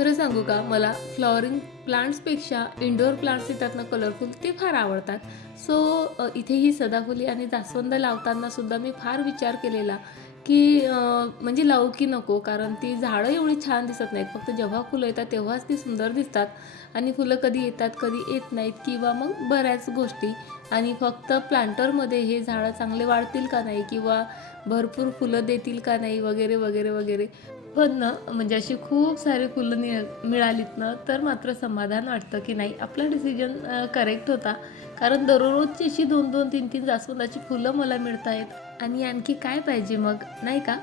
खरं सांगू का? मला फ्लॉवरिंग प्लांट्सपेक्षा इंडोर प्लांट्स येतात ना कलरफुल ते फार आवडतात. सो इथे ही सदाफुली आणि जास्वंद लावताना सुद्धा मी फार विचार केलेला की म्हणजे लावू की नको कारण ती झाडं एवढी छान दिसत नाहीत. फक्त जेव्हा फुलं येतात तेव्हाच ती सुंदर दिसतात. आणि फुलं कधी येतात कधी येत नाहीत किंवा मग बऱ्याच गोष्टी. आणि फक्त प्लांटरमध्ये हे झाडं चांगले वाढतील का नाही किंवा भरपूर फुलं देतील का नाही वगैरे वगैरे वगैरे. पण ना. म्हणजे अशी खूप सारी फुलं मिळालीत ना तर मात्र समाधान वाटतं की नाही. आपला डिसिजन करेक्ट होता. कारण दररोजची अशी दोन दोन तीन तीन जास्वंदाची फुलं मला मिळत आहेत आणि आणखी काय पाहिजे मग? नाही का?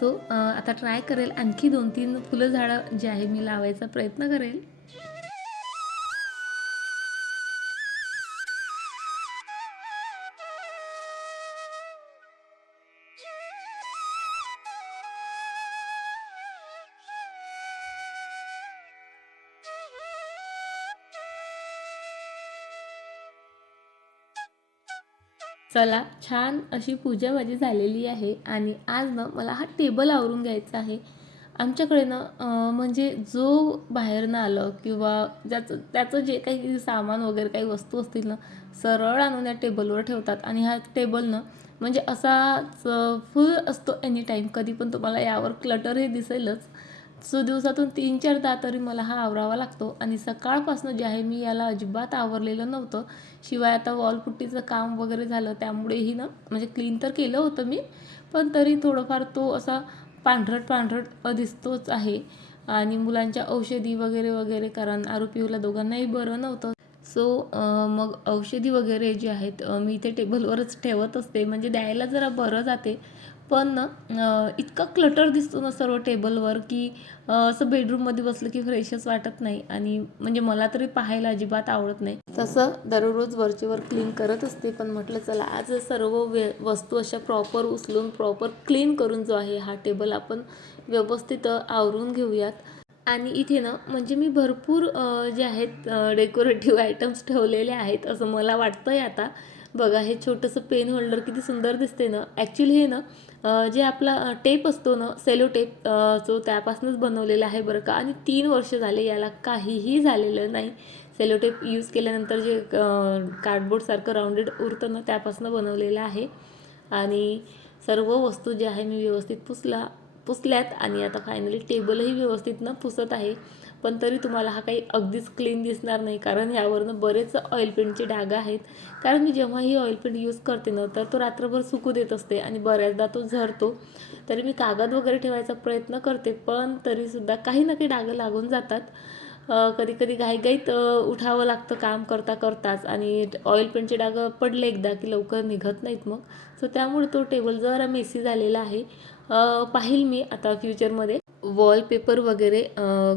सो आता ट्राय करेल आणखी दोन तीन फुलं झाडं जे आहे मी लावायचा प्रयत्न करेल. चला छान अशी पूजा माझी झालेली आहे आणि आज ना मला हा टेबल आवरून घ्यायचा आहे. आमच्याकडे ना म्हणजे जो बाहेरनं आलं किंवा ज्याचं त्याचं जे काही सामान वगैरे काही वस्तू असतील ना सरळ आणून या टेबलवर ठेवतात. आणि हा टेबल ना म्हणजे असाच फुल असतो एनी टाईम कधी पण तुम्हाला यावर क्लटर हे दिसेलच. सो दिवसातून तीन चारदा तरी मला हा आवरावा लागतो. आणि सकाळपासून जे आहे मी याला अजिबात आवरलेलं नव्हतं. शिवाय आता वॉलपुट्टीचं काम वगैरे झालं त्यामुळेही ना म्हणजे क्लीन तर केलं होतं मी पण तरी थोडंफार तो असा पांढरट पांढरट दिसतोच आहे. आणि मुलांच्या औषधी वगैरे वगैरे कारण आरोपीला दोघांनाही बरं नव्हतं. सो मग औषधी वगैरे जे आहेत मी इथे टेबलवरच ठेवत असते. म्हणजे द्यायला जरा बरं जाते. पण इतका क्लटर दिसतो ना सर्व टेबलवर की असं बेडरूममध्ये बसलं की फ्रेशच वाटत नाही आणि म्हणजे मला तरी पाहायला अजिबात आवडत नाही. तसं दररोज वरचेवर क्लीन करत असते पण म्हटलं चला आज सर्व वे वस्तू अशा प्रॉपर उचलून प्रॉपर क्लीन करून जो आहे हा टेबल आपण व्यवस्थित आवरून घेऊयात. आणि इथे ना म्हणजे मी भरपूर जे आहेत डेकोरेटिव्ह आयटम्स ठेवलेले आहेत असं मला वाटतंय आता. बघा हे छोटंसं पेन होल्डर किती सुंदर दिसते ना. ॲक्च्युली हे ना जे आपला टेप असतो ना सेलो टेप जो त्यापासूनच बनवलेला आहे बरं का. आणि तीन वर्ष झाले याला काहीही झालेलं नाही. सेलो टेप यूज केल्यानंतर जे कार्डबोर्डसारखं राऊंडेड उरतं ना त्यापासून बनवलेलं आहे. आणि सर्व वस्तू जे आहे मी व्यवस्थित पुसला पुसल्यात. आणि आता फायनली टेबलही व्यवस्थित न पुसत आहे. पण तरी तुम्हाला हा काही अगदीच क्लीन दिसणार नाही कारण ह्यावरनं बरेच ऑइल पेंटचे डाग आहेत. कारण मी जेव्हा ही ऑइल पेंट यूज करते ना तर तो रात्रभर सुकू देत असते आणि बऱ्याचदा तो झरतो. तरी मी कागद वगैरे ठेवायचा प्रयत्न करते पण तरीसुद्धा काही ना काही डागं लागून जातात. कधी कधी घाईघाईत उठावं लागतं काम करता करताच आणि ऑइल पेंटचे डाग पडले एकदा की लवकर निघत नाहीत मग. सो त्यामुळे तो टेबल जरा मेसी झालेला आहे. पाहिल पाहील मी आता फ्युचरमध्ये वॉलपेपर वगैरे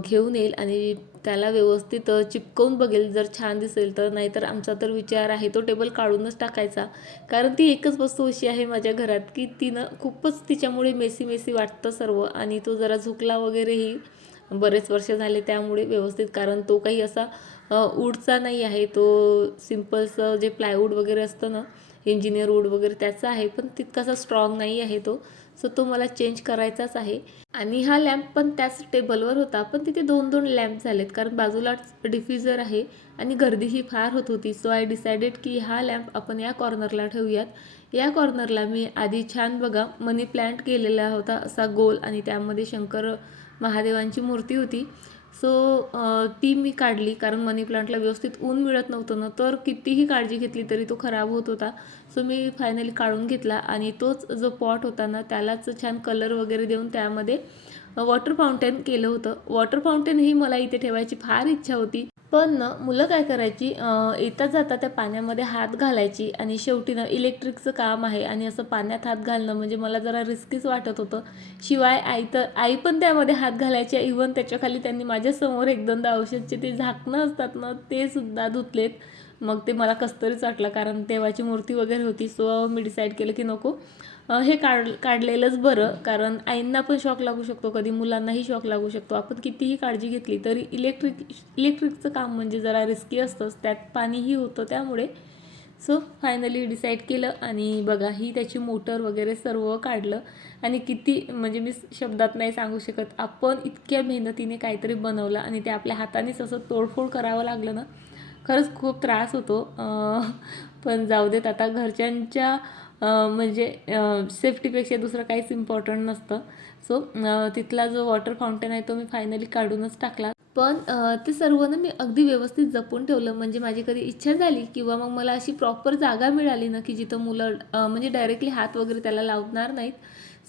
घेऊन येईल आणि त्याला व्यवस्थित चिपकवून बघेल. जर छान दिसेल तर नाहीतर आमचा तर विचार आहे तो टेबल काढूनच टाकायचा. कारण ती एकच वस्तू अशी आहे माझ्या घरात की तिनं खूपच तिच्यामुळे मेसी मेसी वाटतं सर्व. आणि तो जरा झुकला वगैरेही बरेच वर्ष झाले त्यामुळे व्यवस्थित. कारण तो काही असा वूडचा नाही आहे तो सिम्पलचं जे प्लायवूड वगैरे असतं ना इंजिनियर वूड वगैरे त्याचा आहे पण तितकासा स्ट्रॉंग नाही आहे तो. सो तो मला चेंज करायचाच आहे. आणि हा लॅम्प पण त्याच टेबलवर होता पण तिथे दोन दोन लॅम्प झालेत कारण बाजूलाच डिफ्युजर आहे आणि गर्दीही फार होत होती. सो आय डिसायडेड की हा लॅम्प आपण या कॉर्नरला ठेवूयात. या कॉर्नरला मी आधी छान बघा मनी प्लॅन्ट केलेला होता असा गोल आणि त्यामध्ये शंकर महादेवांची मूर्ती होती. सो ती मी काढली कारण मनी प्लांटला व्यवस्थित ऊन मिळत नव्हतं ना तर कितीही काळजी घेतली तरी तो खराब होत होता. सो मी फायनली काढून घेतला आणि तोच जो पॉट होता ना त्यालाच छान कलर वगैरे देऊन त्यामध्ये वॉटर फाउंटेन केलं होतं. वॉटर फाउंटेन ही मला इथे ठेवायची फार इच्छा होती. पण ना मुलं काय करायची येता जाता त्या पाण्यामध्ये हात घालायची आणि शेवटी ना इलेक्ट्रिकचं काम आहे आणि असं पाण्यात हात घालणं म्हणजे मला जरा रिस्कीच वाटत होतं. शिवाय आई तर आई पण त्यामध्ये हात घालायची इवन त्याच्याखाली त्यांनी माझ्यासमोर एक दोनदा औषधचे ते झाकणं असतात ना ते सुद्धा धुतलेत. मग ते मला कसतरीच वाटलं कारण देवाची मूर्ती वगैरे होती सो मी डिसाईड केलं की नको. हे काढ काढलेलंच बरं. कारण आईंना पण शॉक लागू शकतो कधी मुलांनाही शॉक लागू शकतो. आपण कितीही काळजी घेतली तरी इलेक्ट्रिक इलेक्ट्रिकचं काम म्हणजे जरा रिस्की असतंच. त्यात पाणीही होतं त्यामुळे. सो फायनली डिसाईड केलं आणि बघा ही त्याची मोटर वगैरे सर्व काढलं. आणि किती म्हणजे मी शब्दात नाही सांगू शकत. आपण इतक्या मेहनतीने काहीतरी बनवलं आणि ते आपल्या हातानेच असं तोडफोड करावं लागलं ना खरंच खूप त्रास होतो. पण जाऊ देत आता घरच्यांच्या म्हणजे सेफ्टीपेक्षा दुसरं काहीच इम्पॉर्टंट नसतं. सो तिथला जो वॉटर फाउंटेन आहे तो मी फायनली काढूनच टाकला. पण ते सर्व ना मी अगदी व्यवस्थित जपून ठेवलं. म्हणजे माझी कधी इच्छा झाली किंवा मग मला अशी प्रॉपर जागा मिळाली ना की जिथं मुलं म्हणजे डायरेक्टली हात वगैरे त्याला लावणार नाहीत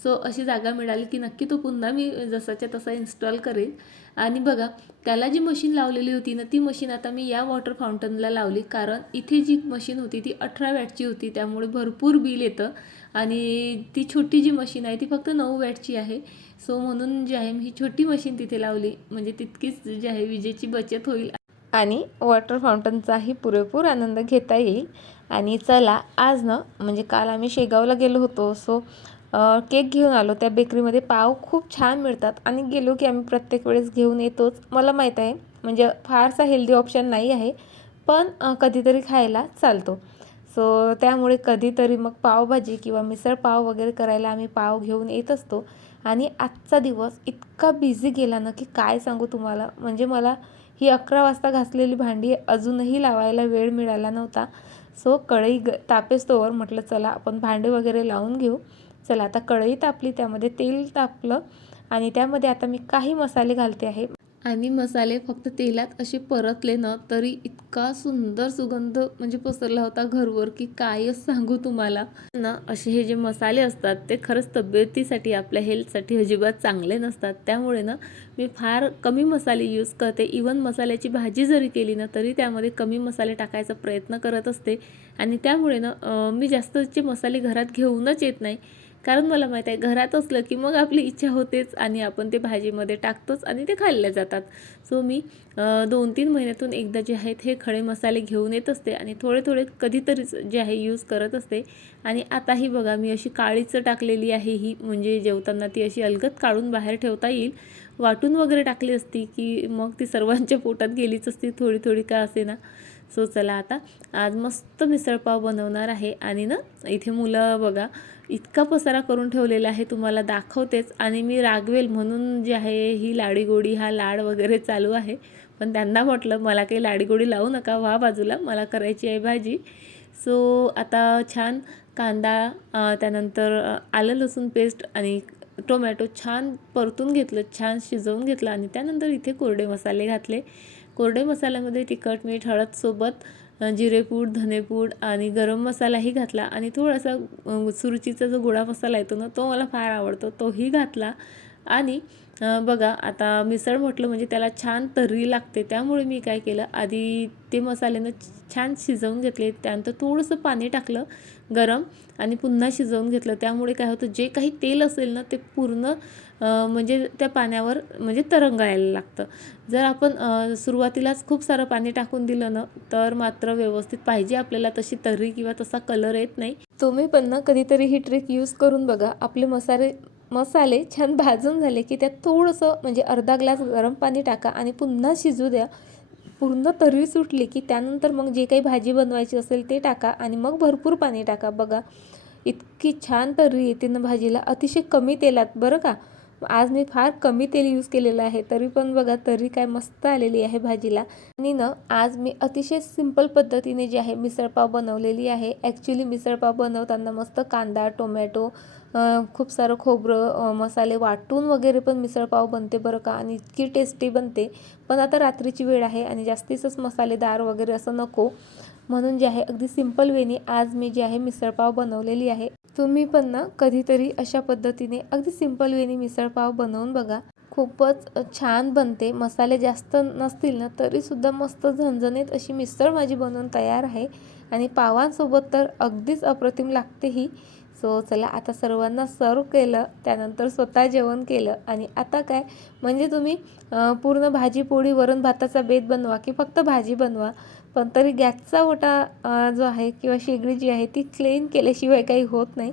सो अशी जागा मिळाली की नक्की तो पुन्हा मी जसाच्या तसा इन्स्टॉल करेन. आणि बघा त्याला जी मशीन लावलेली होती ना ती मशीन आता मी या वॉटर फाउंटनला लावली. कारण इथे जी मशीन होती ती अठरा वॅटची होती. त्यामुळे भरपूर बिल येतं. आणि ती छोटी जी मशीन आहे ती फक्त नऊ वॅटची आहे. सो म्हणून जी आहे मी ही छोटी मशीन तिथे लावली. म्हणजे तितकीच जी आहे विजेची बचत होईल. आणि वॉटर फाउंटनचाही पुरेपूर आनंद घेता येईल. आणि चला आज ना म्हणजे काल आम्ही शेगावला गेलो होतो. सो केक घेऊन आलो. त्या बेकरीमध्ये पाव खूप छान मिळतात. आणि गेलो की आम्ही प्रत्येक वेळेस घेऊन येतोच. मला माहीत आहे. म्हणजे फारसा हेल्दी ऑप्शन नाही आहे. पण कधीतरी खायला चालतो. सो त्यामुळे कधीतरी मग पावभाजी किंवा मिसळ पाव वगैरे करायला आम्ही पाव घेऊन येत असतो. आणि आजचा दिवस इतका बिझी गेला ना की काय सांगू तुम्हाला? म्हणजे मला ही अकरा वाजता घासलेली भांडी अजूनही लावायला वेळ मिळाला नव्हता. सो कढई ग तापेस्तोवर म्हटलं चला आपण भांडे वगैरे लावून घेऊ. चला आता कढई तापली त्यामध्ये तेल तापलं आणि त्यामध्ये आता मी काही मसाले घालते आहे. आणि मसाले फक्त तेलात असे परतले ना तरी इतका सुंदर सुगंध म्हणजे पसरला होता घरवर की कायच सांगू तुम्हाला. ना असे हे जे मसाले असतात ते खरंच तब्येतीसाठी आपल्या हेल्थसाठी अजिबात चांगले नसतात. त्यामुळे ना मी फार कमी मसाले यूज करते. इवन मसाल्याची भाजी जरी केली ना तरी त्यामध्ये कमी मसाले टाकायचा प्रयत्न करत असते. आणि त्यामुळे ना मी जास्तचे मसाले घरात घेऊनच येत नाही कारण मला माहीत आहे घरात असलं की मग आपली इच्छा होतेच आणि आपण ते भाजीमध्ये टाकतोच आणि ते खाल्ले जातात. सो मी दोन तीन महिन्यातून एकदा जे आहेत हे खडे मसाले घेऊन येत असते आणि थोडे थोडे कधीतरीच जे आहे यूज करत असते. आणि आताही बघा मी अशी काळीच टाकलेली आहे ही म्हणजे जेवताना ती अशी अलगत काढून बाहेर ठेवता येईल. वाटून वगैरे टाकली असती की मग ती सर्वांच्या पोटात गेलीच असती थोडी थोडी का असे ना सो चला आता आज मस्त मिसळपाव बनवणार आहे. आणि ना इथे मुलं बघा इतका पसारा करून ठेवलेला आहे तुम्हाला दाखवतेच. आणि मी रागवेल म्हणून जे आहे ही लाडीगोडी हा लाड वगैरे चालू आहे. पण त्यांना म्हटलं मला काही लाडीगोडी लावू नका व्हा बाजूला मला करायची आहे भाजी. सो आता छान कांदा त्यानंतर आलं लसूण पेस्ट आणि टोमॅटो छान परतून घेतलं छान शिजवून घेतलं आणि त्यानंतर इथे कोरडे मसाले घातले. कोरडे मसाल्यामध्ये तिखट मीठ हळद सोबत जिरेपूड धनेपूड आणि गरम मसालाही घातला. आणि थोडासा सुरुचीचा जो गोडा मसाला येतो ना तो मला फार आवडतो. तोही घातला. आणि बघा आता मिसळ म्हटलं म्हणजे त्याला छान तर्री लागते. त्यामुळे मी काय केलं आधी ते मसाल्यानं छान शिजवून घेतले. त्यानंतर थोडंसं पाणी टाकलं गरम आणि पुन्हा शिजवून घेतलं. त्यामुळे काय होतं जे काही तेल असेल ना ते पूर्ण म्हणजे त्या पाण्यावर म्हणजे तरंगायला लागतं. जर आपण सुरुवातीलाच खूप सारं पाणी टाकून दिलं ना तर मात्र व्यवस्थित पाहिजे आपल्याला तशी तर्री किंवा तसा कलर येत नाही. तुम्ही पण ना कधीतरी ही ट्रिक यूज करून बघा. आपले मसाले मसाले छान भाजून झाले की त्यात थोडंसं म्हणजे अर्धा ग्लास गरम पाणी टाका आणि पुन्हा शिजू द्या. पूर्ण तर्री सुटली की त्यानंतर मग जे काही भाजी बनवायची असेल ते टाका आणि मग भरपूर पाणी टाका. बघा इतकी छान तर्री येते ना भाजीला. अतिशय कमी तेलात बरं का? आज मी फार कमी तेल यूज केलेलं आहे तरी पण बघा तर्री काय मस्त आलेली आहे भाजीला. आणि ना आज मी अतिशय सिंपल पद्धतीने जी आहे मिसळपाव बनवलेली आहे. ॲक्च्युली मिसळपाव बनवताना मस्त कांदा टोमॅटो खूप सारं खोबरं मसाले वाटून वगैरे पण मिसळपाव बनते बरं का आणि इतकी टेस्टी बनते. पण आता रात्रीची वेळ आहे आणि जास्तीचंच मसालेदार वगैरे असं नको. म्हणून जे आहे अगदी सिंपल वेनी आज मी जे आहे मिसळपाव बनवलेली आहे. तुम्ही पण ना कधीतरी अशा पद्धतीने अगदी सिंपल वेनी मिसळपाव बनवून बघा. खूपच छान बनते. मसाले जास्त नसतील ना तरीसुद्धा मस्त झणझणीत अशी मिसळ माझी बनवून तयार आहे. आणि पावांसोबत तर अगदीच अप्रतिम लागते ही. सो चला आता सर्वांना सर्व केलं त्यानंतर स्वतः जेवण केलं. आणि आता काय? म्हणजे तुम्ही पूर्ण भाजी पोळी वरण भाताचा बेत बनवा की फक्त भाजी बनवा. पण तरी गॅसचा ओटा जो आहे किंवा शेगडी जी आहे ती क्लीन केल्याशिवाय काही होत नाही.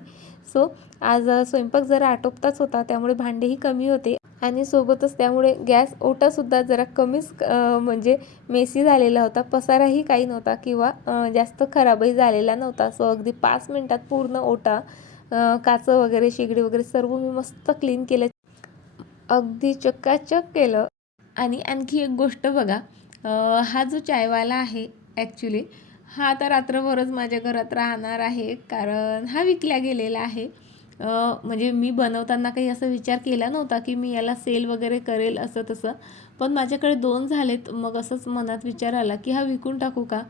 सो आज स्वयंपाक जरा आटोपताच होता त्यामुळे भांडेही कमी होते. आणि सोबतच त्यामुळे गॅस ओटासुद्धा जरा कमीच म्हणजे मेसी झालेला होता. पसाराही काही नव्हता किंवा जास्त खराबही झालेला नव्हता. सो अगदी पाच मिनटात पूर्ण ओटा काचं वगैरे शेगडी वगैरे सर्व मी मस्त क्लीन केलं. अगदी चक्काचक केलं. आणि आणखी एक गोष्ट बघा हा जो चायवाला आहे ॲक्च्युली हा आता रात्रभरच माझ्या घरात राहणार आहे. कारण हा विकला गेलेला आहे. म्हणजे मी बनवताना काही असा विचार केला नव्हता की मी याला सेल वगैरे करेल असं तसं. पण माझ्याकडे दोन झालेत मग असंच मनात विचार आला की हा विकून टाकू का?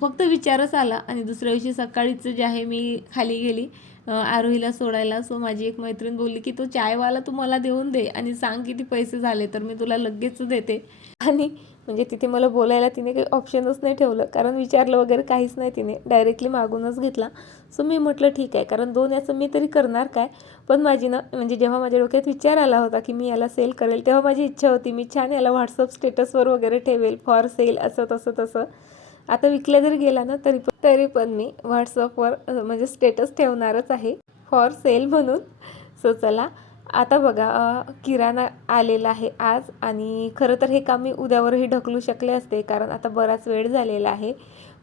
फक्त विचारच आला आणि दुसऱ्या दिवशी सकाळीच जे आहे मी खाली गेली. आरोहीला सोडायला. सो माझी एक मैत्रीण बोलली की तो चायवाला तू मला देऊन दे आणि सांग किती पैसे झाले तर मी तुला लगेच देते. आणि म्हणजे तिथे मला बोलायला तिने काही ऑप्शनच नाही ठेवलं. कारण विचारलं वगैरे काहीच नाही तिने. डायरेक्टली मागूनच घेतला. सो मी म्हटलं ठीक आहे. कारण दोन याचं मी तरी करणार काय? पण माझी ना म्हणजे जेव्हा माझ्या डोक्यात विचार आला होता की मी याला सेल करेल तेव्हा माझी इच्छा होती मी छान याला व्हॉट्सअप स्टेटसवर वगैरे ठेवेल. फॉर सेल असं तसं तसं. आता विकला जरी गेला ना तरी पण तरी पण मी व्हॉट्सअपवर म्हणजे स्टेटस ठेवणारच आहे फॉर सेल म्हणून. सो चला आता बघा किराणा आलेला आहे आज आणि खरं तर हे काम मी उद्यावरही ढकलू शकले असते कारण आता बराच वेळ झालेला आहे.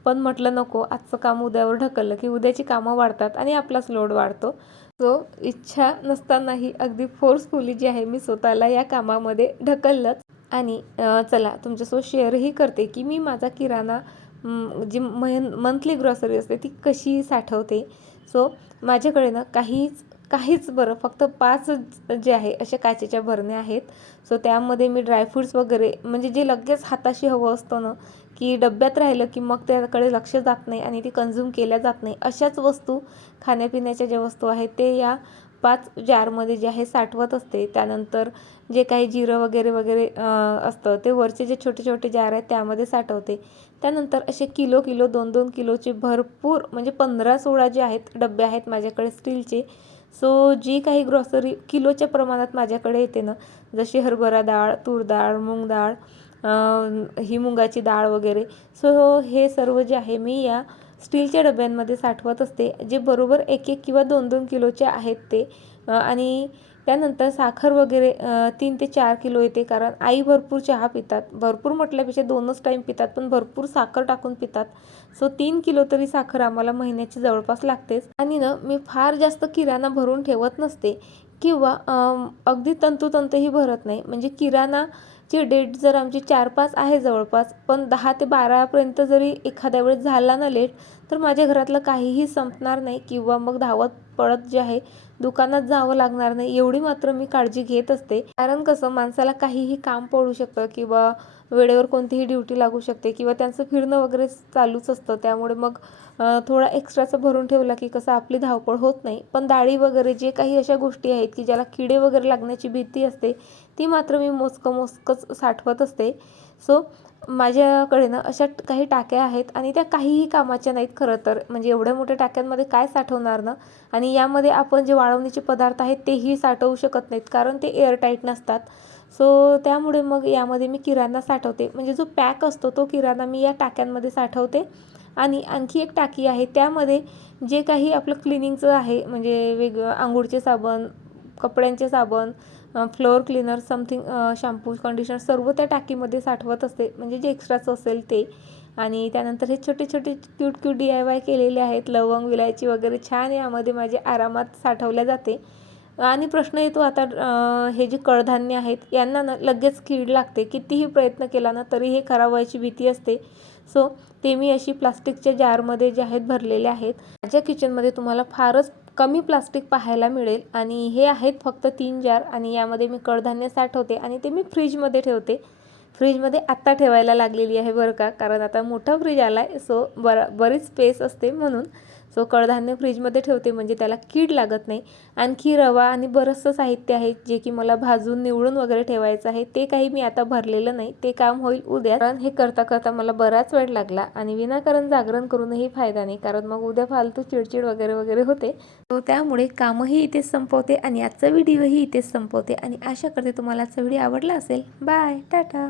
पण म्हटलं नको आजचं काम उद्यावर ढकललं की उद्याची कामं वाढतात आणि आपलाच लोड वाढतो. सो इच्छा नसतानाही अगदी फोर्सफुली जी आहे मी स्वतःला या कामामध्ये ढकललंच. आणि चला तुमच्यासोबत शेअरही करते की मी माझा किराणा जी मन मंथली ग्रॉसरी असते ती कशी साठवते? सो माझ्याकडे ना काहीच काहीच बरं फक्त पाच जे आहे अशा काचेच्या भरण्या आहेत. सो त्यामध्ये मी ड्रायफ्रूट्स वगैरे म्हणजे जे लगेच हाताशी हवं असतं ना की डब्यात राहिलं की मग त्याकडे लक्ष जात नाही आणि ती कन्झ्युम केल्या जात नाही अशाच वस्तू खाण्यापिण्याच्या ज्या वस्तू आहेत ते या पाच जारमध्ये जे आहे साठवत असते. त्यानंतर जे काही जिरं वगैरे वगैरे असतं ते वरचे जे छोटे छोटे जार आहेत त्यामध्ये साठवते. त्यानंतर असे किलो किलो दोन दोन किलोचे भरपूर म्हणजे पंधरा सोळा जे आहेत डबे आहेत माझ्याकडे स्टीलचे. सो जी काही ग्रॉसरी किलोच्या प्रमाणात माझ्याकडे येते ना जशी हरभरा डाळ तूर डाळ मूग डाळ ही मुगाची डाळ वगैरे. सो हे सर्व जे आहे मी या स्टीलच्या डब्यांमध्ये साठवत असते जे बरोबर एक एक किंवा दोन दोन किलोचे आहेत ते. आणि त्यानंतर साखर वगैरे तीन ते चार किलो येते कारण आई भरपूर चहा पितात. भरपूर म्हटल्यापेक्षा दोनच टाईम पितात पण भरपूर साखर टाकून पितात. सो तीन किलो तरी साखर आम्हाला महिन्याची जवळपास लागतेच. आणि ना मी फार जास्त किराणा भरून ठेवत नसते किंवा अगदी तंतुतंतही भरत नाही. म्हणजे किराणा ची डेट जर आमची चार पाच आहे जवळपास पण दहा ते बारापर्यंत जरी एखाद्या वेळेस झाला ना लेट तर माझ्या घरातलं काहीही संपणार नाही किंवा मग धावत पळत जे आहे दुकानात जावं लागणार नाही एवढी मात्र मी काळजी घेत असते. कारण कसं माणसाला काहीही काम पडू शकतं किंवा वेळेवर कोणतीही ड्युटी लागू शकते किंवा त्यांचं फिरणं वगैरे चालूच असतं. त्यामुळे मग थोडा एक्स्ट्राचा भरून ठेवला की कसं आपली धावपळ होत नाही. पण डाळी वगैरे जे काही अशा गोष्टी आहेत की ज्याला किडे वगैरे लागण्याची भीती असते ती मात्र मी मोजकं मोजकंच साठवत असते. सो माझ्याकडे ना अशा काही टाक्या आहेत आणि त्या काहीही कामाच्या नाहीत खरं तर. म्हणजे एवढ्या मोठ्या टाक्यांमध्ये काय साठवणार ना? आणि यामध्ये आपण जे वाळवणीचे पदार्थ आहेत तेही साठवू शकत नाहीत कारण ते एअरटाईट नसतात. सो त्यामुळे मग यामध्ये मी किराणा साठवते. म्हणजे जो पॅक असतो तो किराणा मी या टाक्यांमध्ये साठवते. आणि आणखी एक टाकी आहे त्यामध्ये जे काही आपलं क्लिनिंगचं आहे म्हणजे वेगळं आंघोळचे साबण कपड्यांचे साबण floor cleaner something shampoo conditioner सर्व त्या टाकीमध्ये साठवत असते. म्हणजे जे एक्स्ट्राचं असेल ते. आणि त्यानंतर हे छोटे छोटे cute cute D I Y केलेले आहेत. लवंग विलायची वगैरे छान यामध्ये माझे आरामात साठवल्या जाते. आणि प्रश्न येतो आता हे जे कडधान्य आहेत यांना ना लगेच कीड लागते. कितीही प्रयत्न केला ना तरी हे खराब व्हायची भीती असते. सो ते मी अशी प्लास्टिकच्या जारमध्ये जे आहेत भरलेले आहेत. माझ्या किचनमध्ये तुम्हाला फारच कमी प्लास्टिक पाहायला मिळेल आणि हे आहेत फक्त तीन जार आणि यामध्ये मी कडधान्य साठवते आणि ते मी फ्रीजमध्ये ठेवते. फ्रीजमध्ये आत्ता ठेवायला लागलेली आहे बरं का? कारण आता मोठा फ्रीज आला आहे सो बर बरीच स्पेस असते म्हणून. सो कडधान्य फ्रीजमध्ये ठेवते म्हणजे त्याला कीड लागत नाही. आणखी रवा आणि बरंचसं साहित्य आहे जे की मला भाजून निवडून वगैरे ठेवायचं आहे. ते काही मी आता भरलेलं नाही. ते काम होईल उद्या. कारण हे करता करता मला बराच वेळ लागला आणि विनाकारण जागरण करूनही फायदा नाही. कारण मग उद्या फालतू चिडचिड वगैरे वगैरे होते. तो त्यामुळे कामही इथेच संपवते आणि आजचा व्हिडिओही इथेच संपवते आणि आशा करते तुम्हाला आजचा व्हिडिओ आवडला असेल. बाय. टाटा.